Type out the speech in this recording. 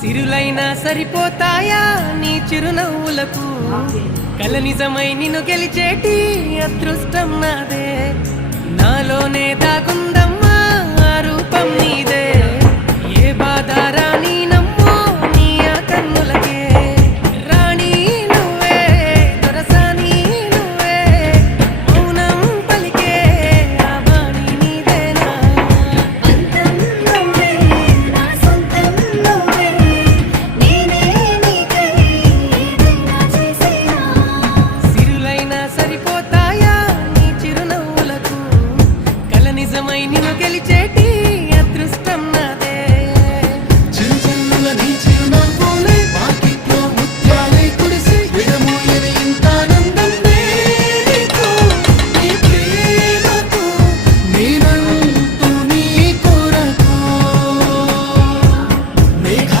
సిరులైనా సరిపోతాయా నీ చిరునవ్వులకు కల నిజమై నిన్ను గెలిచేటి అదృష్టం నాదే నాలోనే దాగుందమ్మా ఆ రూపం నీదే ఏ బాధ రాని